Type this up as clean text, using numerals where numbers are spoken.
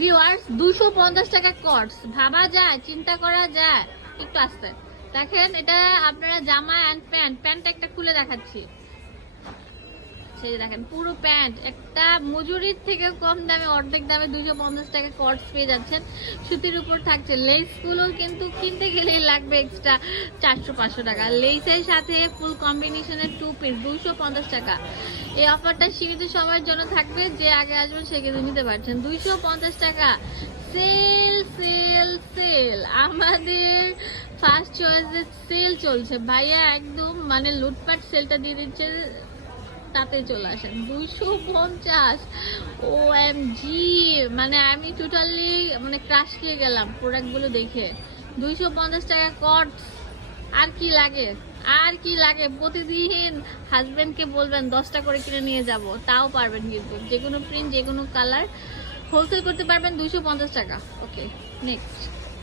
Viewers 250 টাকা কটস, ভাবা যায়, চিন্তা করা যায়? একটু আসতে দেখেন, এটা আপনারা জামা এন্ড প্যান্ট একটা খুলে দেখাচ্ছি। দেখেন পুরো প্যান্ট একটা মজুরির থেকে কম দামে, অর্ধেক দামে 250 টাকা কটস পেয়ে যাচ্ছেন। সুতির উপর থাকছে, লেস গুলো কিন্তু কিনতে গেলেই লাগবে এক্সট্রা 400-500 টাকা। লেসের সাথে ফুল কম্বিনেশনের 2 পিস 250 টাকা। এই অফারটা সীমিত সময়ের জন্য থাকবে, যে আগে আসবেন সে কিন্তু নিতে পারছেন। 250 টাকা সেল সেল সেল, আমাদের ফার্স্ট চয়েসে সেল চলছে ভাইয়া, একদম মানে লুটপাট সেলটা দিয়ে দিচ্ছে, তাতে চলে আসেন। 250, OMG, মানে আমি টোটালি মানে ক্রাশ খেয়ে গেলাম প্রোডাক্ট গুলো দেখে। 250 টাকা কটস, আর কি লাগে, আর কি লাগে? প্রতিদিন হাজবেন্ডকে বলবেন 10টা করে কিনে নিয়ে যাব, তাও পারবেন কিন্তু। যে কোনো প্রিন্ট, যে কোনো কালার হোলসেল করতে পারবেন 250 টাকা। ওকে, নেক্সট।